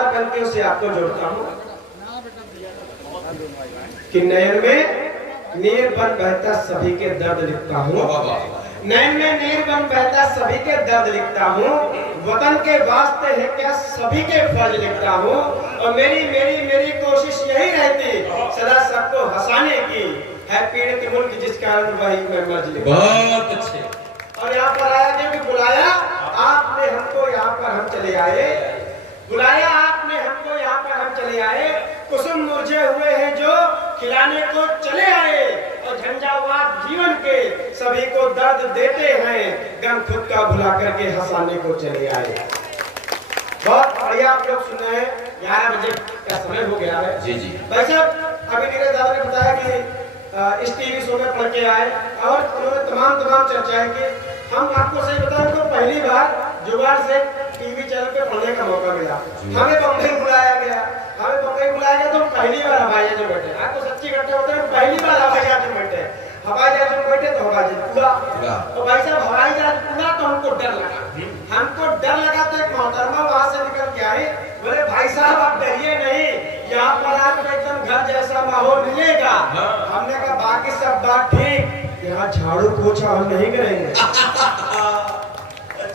चादर बन के उसे आपको जोड़ता हूँ कि नयन में नीर बन बहता सभी के दर्द लिखता हूँ, नैन में नीर बन बहता सभी के दर्द लिखता हूँ, वतन के वास्ते है क्या सभी के फर्ज लिखता हूँ, और मेरी मेरी मेरी कोशिश यही रहती सदा सबको हंसाने की, है पीड़ित मुल्क जिस कारण वही मैं मर्ज लिखता। बहुत अच्छे। और यहाँ पर आया क्योंकि बुलाया आपने हमको, यहाँ पर हम चले आए, बुलाया आपने हमको, यहाँ पर हम चले आए, कुसुम मुरझे हुए हैं जो खिलाने को चले आए, और झंझावात जीवन के सभी को दर्द देते हैं, गम खुद का भुला करके हंसाने को चले आए। बहुत बढ़िया आप लोग सुन रहे हैं, 11 बजे का समय हो गया है। जी जी भाई साहब, अभी नीरज दादा ने बताया कि इस टीवी शो में पढ़ के आए और उन्होंने तमाम चर्चाएं की। हम आपको सही बताएं तो पहली बार जुगाड़ से टीवी चैनल पे पढ़ने का मौका मिला। हमें बम्बई बुलाया गया, तो पहली बार हवाई जहाज में बैठे। आज तो सच्ची घटना होता है, पहली बार हवाई जहाज में बैठे, तो हवाई जहाज पूरा। तो भाई साहब हवाई जहाज पूरा, तो हमको डर लगा, तो एक मोहतरमा वहां से निकल के आई, बोले भाई साहब आप डरिए नहीं, यहाँ पर आपको एकदम घर जैसा माहौल मिलेगा। हमने कहा बाकी सब बात ठीक, यहाँ झाड़ू पोछा हम नहीं करेंगे।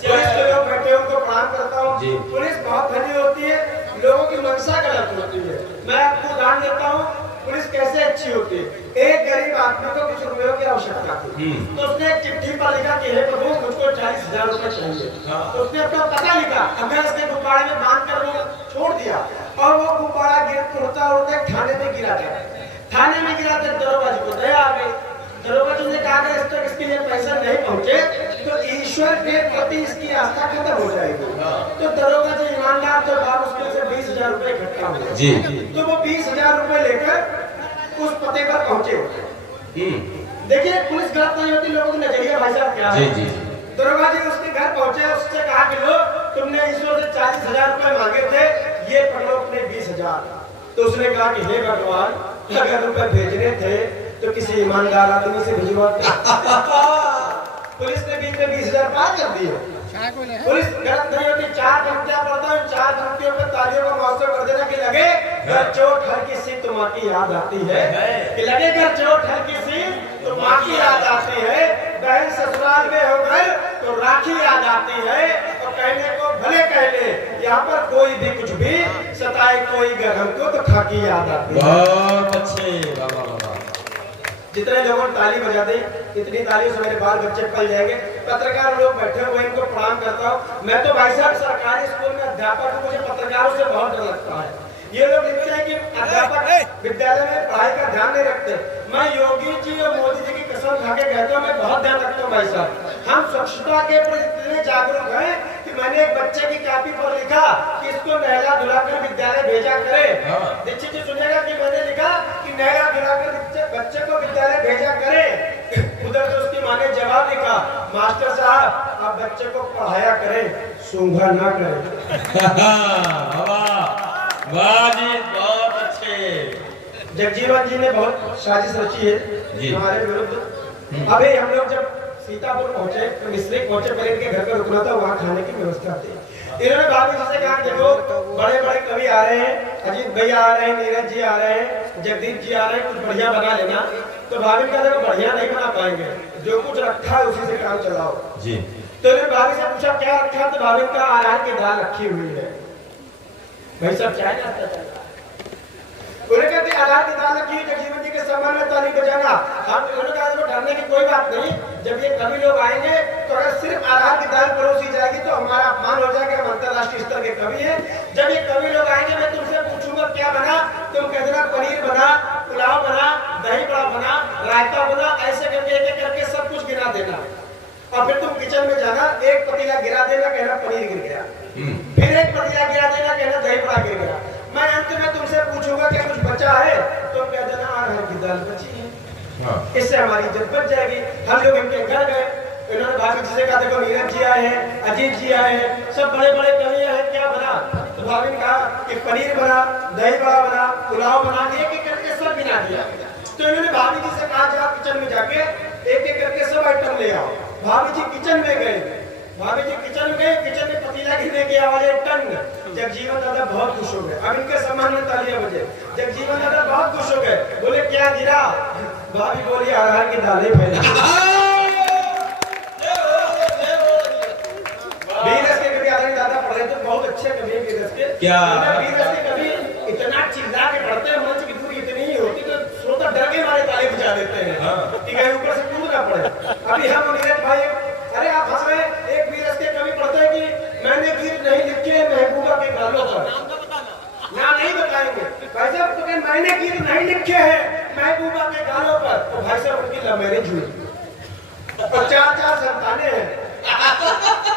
पुलिस के लोग बैठे हैं, उनको प्रणाम करता हूँ। पुलिस बहुत भली होती है, लोगों की मंशा गलत होती है। मैं आपको उदाहरण देता हूँ पुलिस कैसे अच्छी होती है। एक गरीब आदमी को कुछ रुपयों की आवश्यकता थी, तो उसने एक चिट्ठी पर लिखा कि हे प्रभु मुझको 40,000 रुपए चाहिए। तो उसने अपना पता लिखा, अगर उसके गुब्बारे में बांध कर वो छोड़ दिया, और वो गुब्बारा उड़ता उड़ता थाने में गिरा था। थाने में गिरा तो दरोगा जी को दया आ गई। दरोगा जी ने कहा कि इस तक इसके लिए पैसा नहीं पहुंचे तो ईश्वर के प्रति इसकी आस्था खत्म हो जाएगी। तो दरोगा जी ईमानदार थे, बाप उसके से 20,000 रुपए इकट्ठा हुए। जी तो वो 20,000 रुपए लेकर उस पते पर पहुंचे। देखिए पुलिस गलत नहीं होती, लोगों का नजरिया भाई साहब क्या है। दरोगा जी उसके घर पहुंचे, उससे कहा कि लो तुमने ईश्वर से 40,000 रुपए मांगे थे, ये पकड़ो अपने 20,000। तो उसने कहा कि हे भगवान, अगर रुपए भेजने थे तो किसी ईमानदार आदमी से भिजवा। पुलिस ने बीच में 20,000 पार कर दिए। पुलिस गलत नहीं होती। 4 पंक्तियां पढ़ता हूँ, 4 पंक्तियों पे तालियों का महोत्सव कर देना कि लगे घर चोट हर किसी तो माँ की याद आती है, कि लगे घर चोट हर किसी तो माँ की याद आती है, बहन ससुराल में हो घर तो राखी याद आती है, और कहने को भले कहने यहाँ पर कोई भी कुछ भी सताए कोई घर हमको तो खाकी याद आती है। बहुत अच्छे। जितने लोगों ने ताली बजा दी, इतनी तालियों से मेरे बाल बच्चे पल जाएंगे। पत्रकार लोग बैठे हुए, इनको प्रणाम करता हूँ। मैं तो भाई साहब सरकारी स्कूल में अध्यापक हूँ, मुझे पत्रकारों से बहुत डर लगता है। ये लोग लिखते हैं कि अध्यापक विद्यालय में पढ़ाई का ध्यान नहीं रखते। मैं योगी जी और मोदी जी की कसम खा के कहता हूँ, मैं बहुत ध्यान रखता हूँ भाई साहब। हम स्वच्छता के प्रति इतने जागरूक हैं कि मैंने एक बच्चे की कॉपी पर लिखा कि इसको नहला धुलाकर विद्यालय भेजा करे। दीक्षित जी सुनिएगा कि मैंने लिखा कि नहला धुलाकर बच्चे को विद्यालय भेजा करे। उधर से उसकी माँ ने जवाब लिखा, मास्टर साहब आप बच्चे को पढ़ाया करें, सूंघा ना करें। वाह जी, बहुत अच्छे। जगजीवन जी ने बहुत साजिश रची है हमारे विरुद्ध। अभी हम लोग जब सीतापुर पहुंचे तो मिस्त्री पहुंचे, पहले इनके घर पर रुकना था, वहाँ खाने की व्यवस्था थी। इन्होंने भाभी जी से कहा देखो बड़े बड़े कवि आ रहे हैं, अजीत भैया आ रहे हैं, नीरज जी आ रहे हैं, जगदीप जी आ रहे हैं, कुछ बढ़िया बना लेना। तो भाभी का देखो बढ़िया नहीं बना पाएंगे, जो कुछ रखा है उसी से काम चलाओ जी। तो इन्होंने भाभी से पूछा क्या रखा, तो भाभी का अरहर की दाल रखी हुई है। भाई साहब चाय नाश्ता चल रहा है, उन्हें कहते अरहर की दाल रखी हुई, जगजीवन जी के सम्मान में ताली बजाना। हम उन्होंने कहा देखो डरने की कोई बात नहीं, जब ये कवि लोग आएंगे तो अगर सिर्फ अरहर की दाल परोसी जाएगी तो हमारा अपमान हो जाएगा, हम अंतर्राष्ट्रीय स्तर के कवि हैं। जब ये कवि लोग आएंगे मैं तुमसे पूछूंगा क्या बना, तुम कह देना पनीर बना, पुलाव बना, दही बड़ा बना, रायता बना, ऐसे करके एक एक करके सब कुछ गिरा देना। और फिर तुम किचन में जाना, एक पतीला गिरा देना, कहना पनीर गिर गया, फिर एक पतीला गिरा देना, कहना दही बड़ा गिर गया। मैं अंत में तुमसे पूछूंगा क्या कुछ बचा है, तो कह देना अरहर की दाल बची है। इससे हमारी इज्जत बच जाएगी। हम लोग इनके घर गए, इन्होंने भाभी जी से कहा देखो नीरज जी आए हैं, अजीत जी आए हैं, सब बड़े बड़े कवि हैं, क्या बना। तो भाभी ने कहा कि पनीर बना, दही बड़ा बना, पुलाव बना, एक एक करके सब गिना दिया। तो इन्होंने भाभी जी से कहा जाओ किचन में जाके एक एक करके सब आइटम ले आओ। भाभी जी किचन में गए, भाभी जी किचन में गए, किचन में पतीला गिरने की आवाज आई टंग। जगजीवन दादा बहुत खुश हो गए। अब इनके सम्मान में तालियां बजे। जगजीवन दादा बहुत खुश हो गए, बोले क्या गिरा? भाभी बोली अरहर की दालें फैला। वीरस के कभी आदरणीय दादा पढ़ रहे थे, बहुत अच्छे कवि हैं वीरस के। क्या वीरस के कवि इतना चिल्ला के पढ़ते हैं, मंच की दूरी इतनी ही होती तो श्रोता डर के मारे ताली बजा देते हैं कि कहीं ऊपर से कूद ना पड़े। अभी हम नीरज भाई, अरे आप हंस रहे हैं, एक वीरस के कवि पढ़ते हैं कि मैंने गीत नहीं लिखे महबूबा के गालों पर। ना नहीं बताएंगे भाई साहब, तो मैंने गीत नहीं लिखे हैं महबूबा के गालों पर, तो भाई साहब उनकी लव मैरिज हुई और 4 संतानें हैं।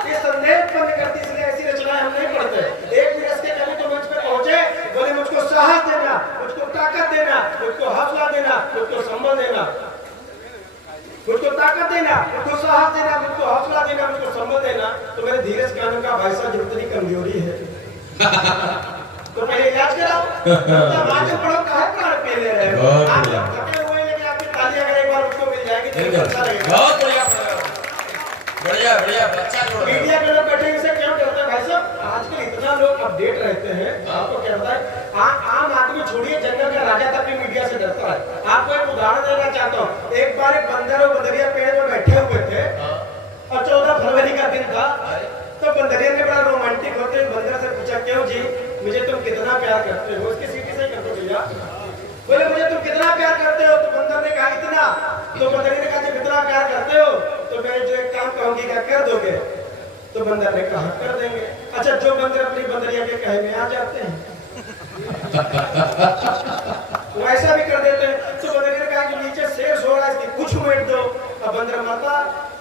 ये संदेह उत्पन्न करती, इसलिए ऐसी रचनाएं हम नहीं पढ़ते। एक वीरस के कवि तो मंच पे पहुंचे, बोले मुझको साहस देना, मुझको ताकत देना, मुझको हौसला देना, मुझको संबल देना, मुझको ताकत देना, मुझको साहस देना, मुझको हौसला देना, मुझको संबल देना। तो मेरे धीरज ज्ञान का भाई साहब जितनी कमजोरी है तो पहले इलाज कराओ, तब आगे बढ़ो। काहे प्राण पे ले रहे हो? आप थके हुए लेकिन आपकी तालियां अगर एक बार उसको मिल जाएगी तो अच्छा लगेगा। बहुत बढ़िया बढ़िया बढ़िया अच्छा जोड़ रहे हो। मीडिया के लोग बैठे इनसे क्यों डरते हैं भाई साहब? आजकल इतना लोग अपडेट रहते हैं, आपको क्या होता है, आम आदमी छोड़िए, जंगल का राजा तक भी मीडिया से डरता है। आपको एक उदाहरण देना चाहता हूँ। एक बार एक बंदर और बंदरिया पेड़ पर बैठे हुए थे और 14 फरवरी का दिन था। तो बंदरिया ने बड़ा रोमांटिक होते हुए बंदर से पूछा, क्यों जी मुझे तुम कितना प्यार करते हो? उसकी सीटी से करते भैया। बोले मुझे तुम कितना प्यार करते हो? तो बंदर ने कहा इतना। तो बंदरिया ने कहा जब इतना प्यार करते हो तो मैं जो एक काम कहूंगी क्या कर दोगे? तो बंदर ने कहा कर देंगे। अच्छा, जो बंदर अपनी बंदरिया के कहे में आ जाते हैं तो ऐसा भी कर देते हैं। तो बंदरिया ने कहा कि नीचे शेर सो रहा है, इसकी कुछ मेट दो। अब बंदर मरता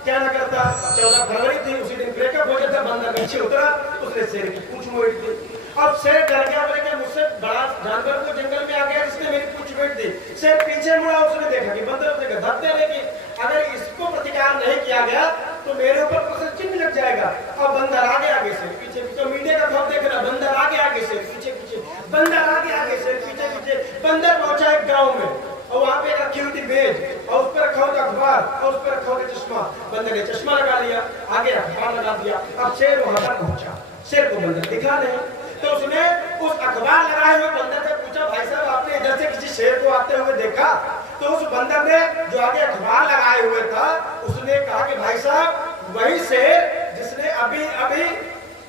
क्या ना करता। 14 फरवरी थी, उसी दिन ब्रेकअप हो जाता। बंदर नीचे उतरा, उसने शेर की पूंछ मोड़ दी। अब शेर डर गया, बोले कि मुझसे बड़ा जानवर को जंगल में आ गया जिसने मेरी पूंछ मोड़ दी। शेर पीछे मुड़ा, उसने देखा कि बंदर उसे धरते लेकिन अगर इसको प्रतिकार नहीं किया गया तो मेरे ऊपर प्रश्न चिन्ह लग जाएगा। अब बंदर आगे आगे से पीछे पीछे, मीडिया का खबर देख रहा, बंदर आगे आगे से पीछे पीछे, बंदर आगे आगे से पीछे पीछे। बंदर पहुंचा एक गाँव में और वहां पे रखी हुई थी मेज और उस पर रखा हुआ अखबार और उस पर रखा हुआ चश्मा। बंदर ने चश्मा लगा लिया, आगे अखबार लगा दिया। अब शेर वहां पर पहुंचा, शेर को बंदर दिखा नहीं। तो उसने उस अखबार लगाए हुए बंदर से पूछा, भाई साहब आपने इधर से किसी शेर को आते हुए देखा? तो उस बंदर ने जो आगे अखबार लगाए हुए था उसने कहा कि भाई साहब वही शेर जिसने अभी अभी,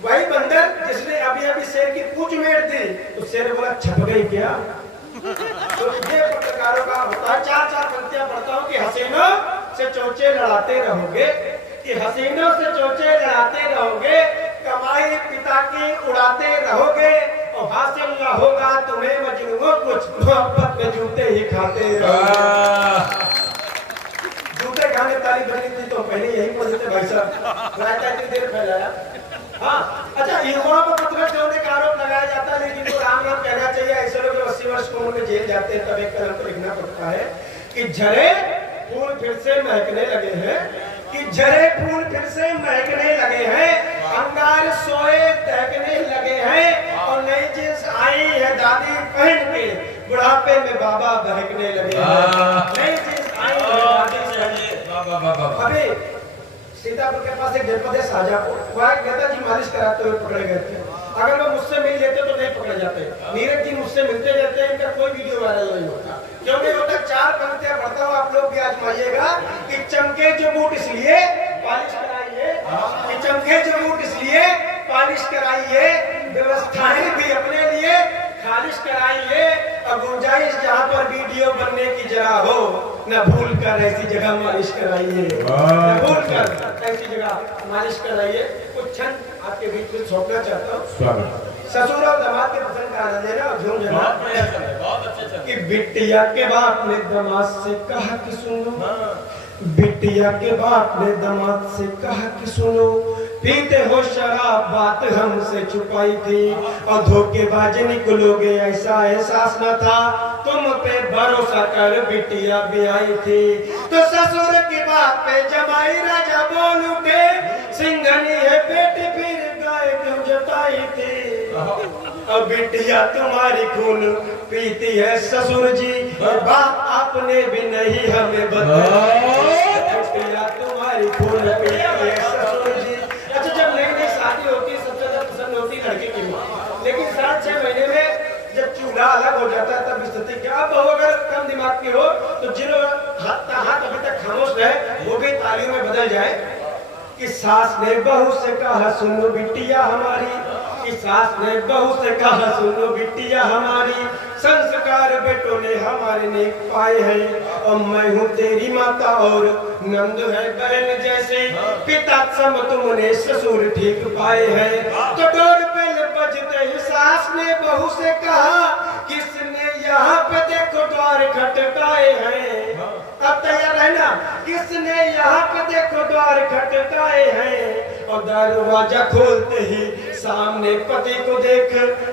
वही बंदर जिसने अभी अभी शेर की पूंछ मेड़ दी। तो शेर बोला छप गई क्या? तो ये पत्रकारों का होता है। 4 पंक्तियां पढ़ता हूँ कि हसीनों से चोचे लड़ाते रहोगे, कि हसीनों से चोचे लड़ाते रहोगे, कमाई पिता की उड़ाते रहोगे और हासिल न होगा तुम्हें मजनूओं कुछ, मोहब्बत में जूते ही खाते रहोगे। जूते खाने ताली बनी थी तो पहले यही पढ़ते थे भाई साहब, रायता इतनी देर फैलाया। हाँ अच्छा, युवाओं पर पत्रकार होने का आरोप लगाया जाता है, लेकिन वो राम राम कहना चाहिए। ऐसे लोग 80 वर्ष की उम्र में जेल जाते हैं तब एक कलम तो लिखना पड़ता है कि झरे फूल फिर से महकने लगे हैं, कि झरे फूल फिर से महकने लगे हैं, अंगार सोए दहकने लगे हैं और नई जींस आई है दादी पहन के, बुढ़ापे में बाबा बहकने लगे हैं। नई जींस आई है दादी अभी सीतापुर के पास एक जनपद है शाहजहांपुर, वहाँ एक नेताजी मालिश कराते हुए पकड़े गए थे। अगर वो मुझसे मिल लेते तो नहीं पकड़े जाते। नीरज जी मुझसे मिलते रहते हैं, इनका कोई वीडियो वायरल नहीं होता। क्यों नहीं होता? 4 पंक्तियां पढ़ता हूँ, आप लोग भी आजमाइएगा कि चमके जो बूट इसलिए पालिश कराइए, कि चमके जो बूट इसलिए पालिश कराइए, व्यवस्थाएं भी अपने लिए खारिज कराइए और गुंजाइश जहाँ पर वीडियो बनने की जगह हो, न भूल कर ऐसी जगह मालिश कराइए, न भूल कर ऐसी जगह मालिश कराइए। कुछ क्षण आपके बीच में सौंपना चाहता हूँ। ससुर और दामाद के पसंद का आनंद लेना और झूम जाना। बहुत अच्छे कि बिटिया के बाप ने दामाद से कहा कि सुनो, बिटिया के बाप ने दामाद से कहा कि सुनो, पीते हो शराब बात हमसे छुपाई थी और धोखेबाज निकलोगे ऐसा एहसास न था, तुम पे भरोसा कर बिटिया भी आई थी। तो ससुर की बात पे जमाई राजा बोल उठे, सिंघनी है बेटी फिर गाय क्यों जताई थी। और बिटिया तुम्हारी खून पीती है ससुर जी, और बात आपने भी नहीं हमें बताया। बिटिया तुम्हारी खून पीती है ससुर जी। मामला अलग हो जाता है तब स्थिति क्या। अब बहू अगर कम दिमाग की हो तो जिन्होंने हाथ अभी तक खामोश रहे वो भी तालियों में बदल जाए कि सास ने बहू से कहा सुनो बिटिया हमारी, कि सास ने बहू से कहा सुनो बिटिया हमारी, संस्कार बेटों ने हमारे ने पाए हैं, और मैं हूँ तेरी माता और नंद है बहन जैसे, पिता सम तुमने ससुर ठीक पाए हैं। तो डोर बेल बजते ही सास ने बहू से कहा किसने यहाँ पे देखो द्वार खटकाए हैं। अब तैयार है ना, किसने यहाँ पे देखो द्वार खटकाए हैं, और दरवाजा खोलते ही सामने पति को देख,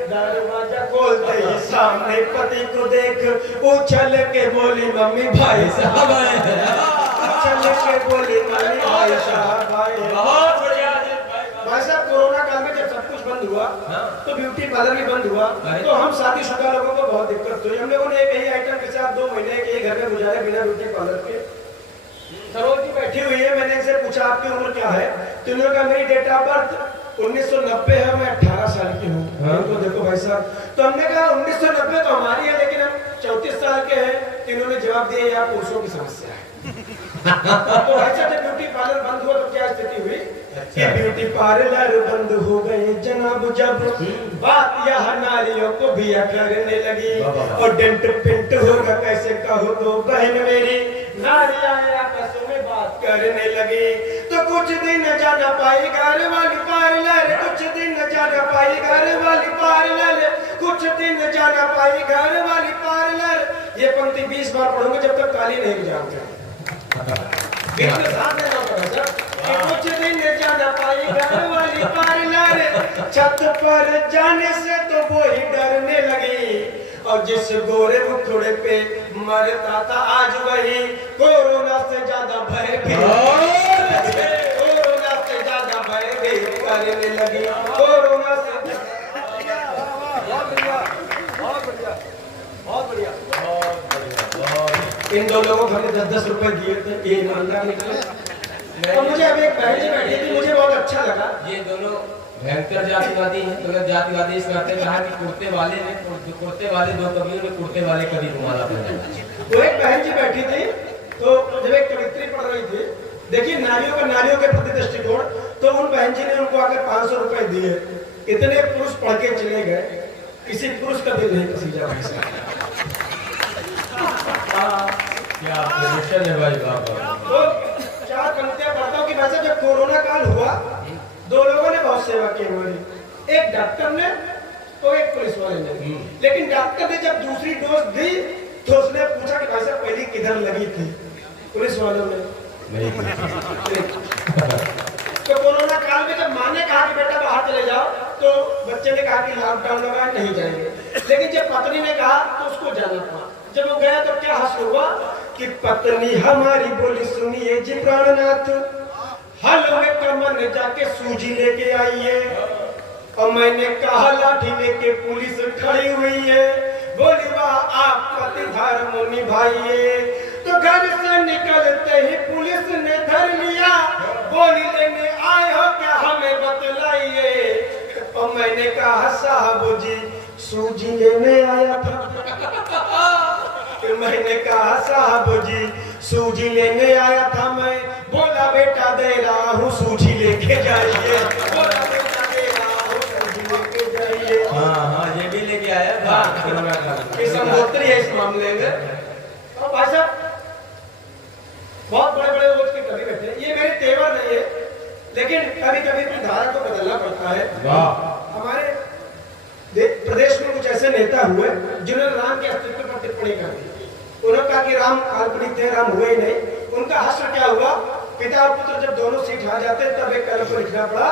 दरवाजा खोलते ही सामने पति को देख, उछल के बोली मम्मी भाई साहब आए हैं, उछल के बोली मम्मी भाई साहब आए हैं। बहुत बढ़िया भाई साहब कोरोना काल में जब सब कुछ बंद हुआ तो ब्यूटी पार्लर भी बंद हुआ, तो हम शादीशुदा लोगों को बहुत दिक्कत हुई। हम लोगों ने एक ही आइटम के साथ 2 महीने के घर में गुजारे बिना ब्यूटी पार्लर के। सरोज जी बैठी हुई है, मैंने इनसे पूछा आपकी उम्र क्या है, तो उन्होंने कहा मेरी डेट ऑफ बर्थ 1990 है, मैं 18 साल की हूँ। तो देखो भाई साहब, तो हमने कहा 1990 तो हमारी है लेकिन हम 34 साल के हैं, तो इन्होंने जवाब दिया यार पुरुषों की समस्या है। तो भाई साहब जब ब्यूटी पार्लर बंद हुआ तो क्या स्थिति हुई कि ब्यूटी पार्लर बंद हो गए जनाब, जब बात यहाँ नारियों को भी करने लगी, और डेंट पिंट होगा कैसे कहो तो बहन मेरी, नारियां आपस में बात करने लगी। तो कुछ दिन जाना पाई घर वाली पार्लर, कुछ दिन जाना पाई घर वाली पार्लर, कुछ दिन जाना पाई घर वाली पार्लर। ये पंक्ति 20 बार पढ़ूंगा जब तक ताली नहीं बजाऊंगा। कुछ दिन जाना पाई घर वाली पार्लर, छत पर जाने से तो वो ही डरने लगी, और जिस गोरे मुखड़े पे मरता था आज वही कोरोना से ज्यादा भय भी, कोरोना से ज्यादा भय भी करने लगी, कोरोना से। बहुत बढ़िया इन 2 लोगों को हमने 10-10 रुपए दिए थे, ये ईमानदार निकले। तो मुझे अब एक बहन जी बैठी थी, मुझे बहुत अच्छा लगा। ये दोनों भयंकर जातिवादी हैं, तो जातिवादी इस बात कहा कि कुर्ते वाले 2 कवियों ने कुर्ते वाले कभी रुमाला पहना। तो एक बहन जी बैठी थी, तो जब एक कवित्री पढ़ रही थी, देखिए नारियों के प्रति दृष्टिकोण, तो उन बहन जी ने उनको आकर 500 रुपए दिए। इतने पुरुष पढ़ के चले गए, किसी पुरुष का दिल नहीं पसीजा भाई साहब। क्या है भाई बाबा। तो 4 पंक्तियां पढ़ता हूँ कि वैसे जब कोरोना काल हुआ 2 लोगों ने बहुत सेवा की हमारी, एक डॉक्टर ने तो एक पुलिस वाले ने। लेकिन डॉक्टर ने जब दूसरी डोज दी तो उसने पूछा कि भाई साहब पहली किधर लगी थी, पुलिस वालों ने नहीं। तो कोरोना काल में जब माँ ने कहा कि बेटा बाहर चले जाओ, तो बच्चे ने कहा कि लॉकडाउन लगा नहीं जाएंगे, लेकिन जब पत्नी ने कहा तो उसको जाना था। जब वो गया तो क्या हासिल हुआ कि पत्नी हमारी बोली सुनिए जी प्राणनाथ, हलवे का मन जाके सूजी लेके आइए, और मैंने कहा लाठी लेके पुलिस खड़ी हुई है, बोली वाह आप पति धर्म निभाइए। तो घर से निकलते ही पुलिस ने धर लिया, बोली लेने आए हो क्या हमें बतलाइए। और मैंने कहा साहब जी सूजी लेने आया था। मैंने कहा साहब जी सूजी लेने आया था मैं, बोला बेटा दे रहा हूँ सूजी लेके जाइए, बोला बेटा दे रहा हूँ सूजी लेके जाइए। हाँ ये भी लेके आया था। संगोत्री है इस मामले में। और भाई साहब बहुत बड़े रोज के कवि बैठे, ये मेरे तेवर नहीं है, लेकिन कभी कभी अपनी धारा को बदलना पड़ता है। हमारे प्रदेश में कुछ ऐसे नेता हुए जिन्होंने राम के अस्तित्व पर टिप्पणी कर दी। उन्होंने कहा कि राम काल्पनिक थे, राम हुए ही नहीं। उनका हश्र क्या हुआ, पिता और पुत्र जब दोनों सीट हार जाते तब एक कलम को लिखना पड़ा।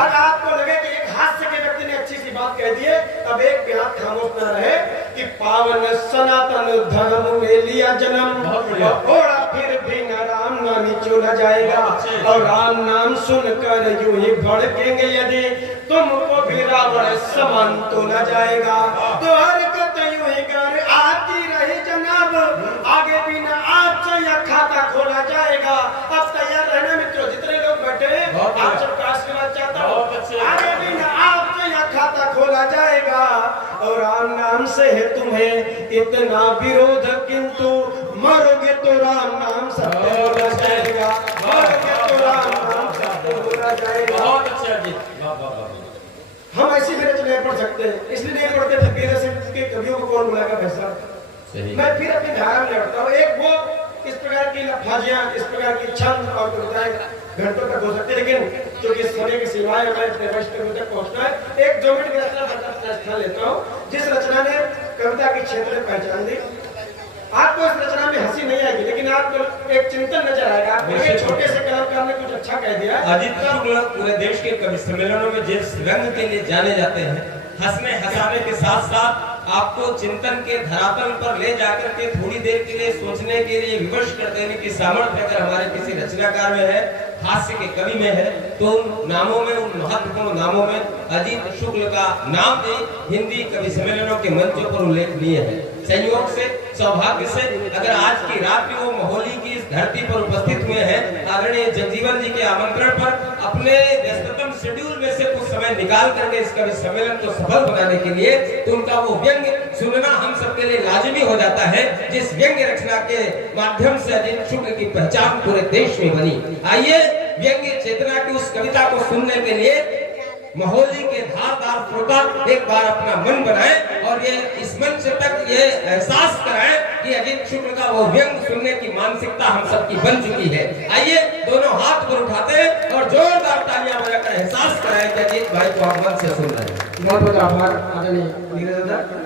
और आपको लगे कि एक हास्य के व्यक्ति ने अच्छी सी बात कह दी है, तब एक भी हाथ खामोश न रहे कि पावन सनातन धर्म में लिया जन्म, थोड़ा फिर भी न राम नामी चुना जाएगा, और राम नाम सुनकर यूं ही भड़केंगे यदि तुमको भी रावण समान तो न जाएगा। तो हरकत यूं ही कर आती रही जनाब, आगे भी न आपसे यह खाता खोला जाएगा। अब तैयार रहना मित्रों, जितने लोग बैठे आप सबका आशीर्वाद चाहता हूँ। आगे भी न आपसे यह खाता खोला जाएगा, और राम नाम नाम से है तुम्हें इतना विरोध, किंतु मरोगे तो राम नाम सत्य हो जाएगा, मरोगे तो राम नाम सत्य हो जाएगा। बहुत अच्छा जी, वाह वाह वाह। हम ऐसी भी रचनाएं पढ़ सकते हैं, इसलिए नहीं पढ़ते फकीर से के कवियों को कौन बुलाएगा पैसा। मैं फिर अपनी धारा में लौटता हूँ। एक वो इस प्रकार की लफाजियां, इस प्रकार की छंद और कविताएं घंटों तक हो सकती है, लेकिन क्योंकि समय की सीमाएं हमें अपने वैष्णव तक पहुंचना है, एक 2 मिनट की रचना का स्थान लेता हूँ जिस रचना ने कविता की क्षेत्र में पहचान दी। आपको इस रचना में हंसी नहीं आएगी, लेकिन आपको एक चिंतन नजर आएगा। छोटे से कलाकार ने कुछ अच्छा कह दिया। अजीत शुक्ल पूरे देश के कवि सम्मेलनों में जिस रंग के लिए जाने जाते हैं, हंसने हंसाने के साथ साथ आपको चिंतन के धरातल पर ले जाकर के थोड़ी देर के लिए सोचने के लिए विमर्श कर देने की सामर्थ्य अगर हमारे किसी रचनाकार में है, हास्य के कवि में है, तो उन नामों में, उन महत्वपूर्ण नामों में अजीत शुक्ल का नाम भी हिंदी कवि सम्मेलनों के मंचों पर उल्लेखनीय है। संयोग से, सौभाग्य से अगर आज की रात भी वो मोहाली की इस धरती पर उपस्थित हुए हैं, आदरणीय जगजीवन जी के आमंत्रण पर अपने व्यस्ततम शेड्यूल में से कुछ समय निकाल करके इस कवि सम्मेलन को सफल बनाने के लिए, तो उनका वो व्यंग सुनना हम सबके लिए लाजमी हो जाता है, जिस व्यंग्य रचना के माध्यम से अजीत शुक्ल की पहचान पूरे देश में बनी। आइए व्यंग्य चेतना की उस कविता को सुनने के लिए मोहाली के धारदार श्रोता एक बार अपना मन बनाएं और ये इस मंच तक ये एहसास कराएं कि अजीत शुक्ल का वो व्यंग सुनने की मानसिकता हम सबकी बन चुकी है। आइए दोनों हाथ पर उठाते हैं और जोरदार तालियां बजाकर एहसास कराएं कि अजीत भाई को आप मन से सुन रहे हैं। बहुत बहुत आभार आदरणीय नीरज दादा।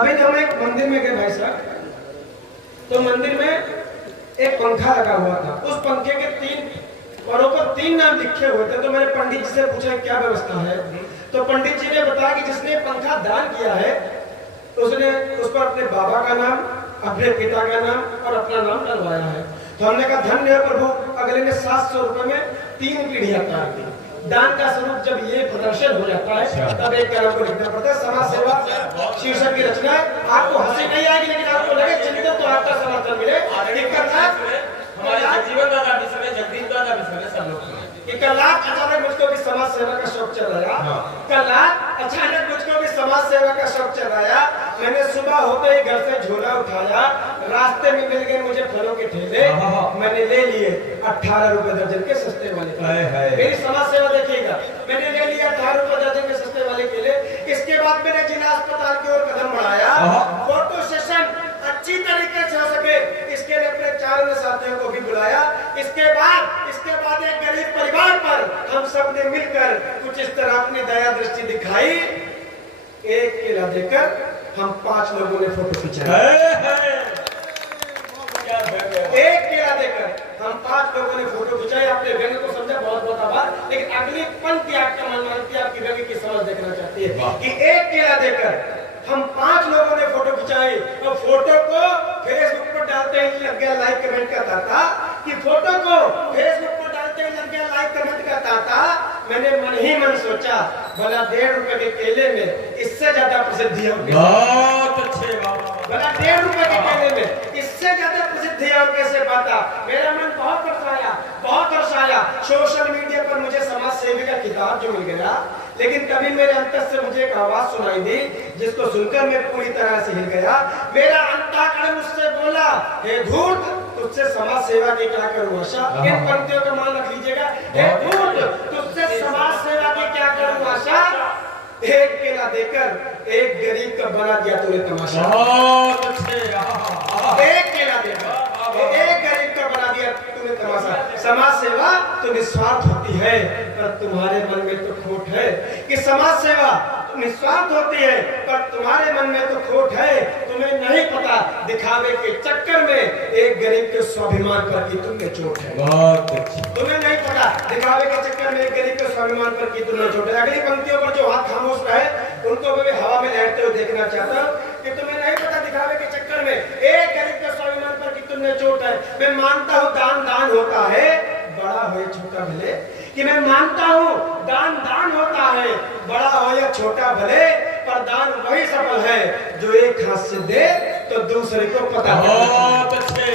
अभी हम एक मंदिर में गए भाई साहब, तो मंदिर में एक पंखा लगा हुआ था। उस पंखे के 3 परों पर 3 नाम लिखे हुए थे। तो मैंने पंडित जी से पूछा क्या व्यवस्था है, तो पंडित जी ने बताया कि जिसने पंखा दान किया है उसने उस पर अपने बाबा का नाम, अपने पिता का नाम और अपना नाम डलवाया है। तो हमने कहा धन्य है प्रभु। अगले ने 700 रुपए में 3 पीढ़ियां काट दी। दान का स्वरूप जब ये प्रदर्शन हो जाता है तब एक कलम को लिखना पड़ता है। समाज सेवा शीर्षक की रचना है। आपको हंसी नहीं आएगी, लेकिन आपको लगे चिंतन तो आपका समर्थन मिले। हमारे जगजीवन दादा भी सुने, जगदीप दादा भी सुने, सब लोग सुने। कल अचानक मुझको भी समाज सेवा का शौक चल रहा। कल अचानक मुझको भी समाज सेवा का शौक चल रहा। मैंने सुबह होते ही घर से झोला उठाया, रास्ते में मिल गए मुझे फलों के ठेले, मैंने ले लिए 18 रुपए दर्जन के सस्ते वाले। मेरी समाज सेवा देखिएगा, मैंने ले लिया 18 रुपए दर्जन के सस्ते वाले केले। इसके बाद मैंने जिला अस्पताल की ओर कदम बढ़ाया। फोटो सेशन अच्छी तरीके से हो सके इसके लिए अपने 4 साथियों को भी बुलाया। इसके बाद एक गरीब परिवार पर हम सब ने मिलकर कुछ इस तरह अपनी दया दृष्टि दिखाई। 1 केला देकर हम 5 लोगों ने फोटो खिंचाया। 1 केला देकर हम 5 लोगों ने फोटो खिंचाई। आपने व्यंग को समझा, बहुत बहुत आभार। लेकिन अगली पंक्ति आपका मन मानती है, आपकी व्यंग की समझ देखना चाहती है कि 1 केला देकर हम 5 लोगों ने फोटो खिंचाई और फोटो को फेसबुक पर डालते ही लग गया लाइक कमेंट का तांता, कि फोटो को फेसबुक पर डालते ही लग गया लाइक कमेंट का तांता। मैंने मन ही मन सोचा भला 1.5 रुपए के केले में इससे ज्यादा प्रसिद्धि और बहुत अच्छे भला 1.5 रुपए के केले में इससे ज्यादा प्रसिद्धि और कैसे पाता। मेरा मन बहुत तरसाया, बहुत तरसाया। सोशल मीडिया पर मुझे समाज सेवी का खिताब जो मिल गया, लेकिन तभी मेरे अंतर से मुझे एक आवाज सुनाई दी जिसको सुनकर मैं पूरी तरह से हिल गया। मेरा अंतःकरण मुझसे बोला, हे धूर्त, तुझसे समाज सेवा की क्या करूं आशा। इन पंक्तियों का मान रख लीजिएगा। हे धूर्त, तुझसे समाज सेवा की क्या करूं आशा। 1 केला देकर एक गरीब का बना दिया तूने तमाशा। बहुत अच्छे। 1 केला देकर एक गरीब का बना दिया तूने तमाशा। समाज सेवा तो निस्वार्थ होती है, पर तुम्हारे मन में तो खोट है कि समाज सेवा निस्वार्थ होती है, पर तुम्हारे मन में तो खोट है। तुम्हें नहीं पता दिखावे के चक्कर में एक गरीब के स्वाभिमान पर की तुमने चोट है। बहुत अच्छी। तुम्हें नहीं पता दिखावे के चक्कर में एक गरीब के स्वाभिमान पर की तुमने चोट है। अगली पंक्तियों पर जो हाथ खामोश रहे उनको मैं हवा में लहरते हुए देखना चाहता हूँ कि तुम्हें नहीं पता दिखावे के चक्कर में एक गरीब के स्वाभिमान पर की तुमने चोट है। मैं मानता हूँ दान दान होता है, बड़ा हो या छोटा भले, कि मैं मानता हूँ दान दान होता है, बड़ा हो या छोटा भले, पर दान वही सफल है जो एक हाथ से दे तो दूसरे को पता। बहुत अच्छे।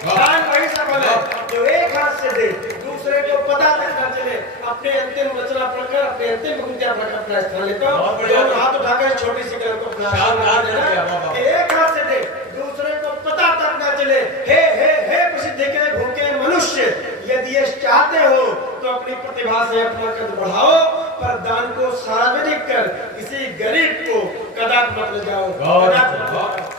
दान वही सफल है जो एक हाथ से दे दूसरे को पता तक न चले। अपने अंतिम रचना पढ़कर, अपने अंतिम पंक्तियां पढ़कर अपना स्थान लेता हूँ। हाथ उठाकर छोटी सी कलम को प्रतिभा से अपना कद बढ़ाओ, पर दान को सार्वजनिक कर किसी गरीब को कदापि मत ले जाओ।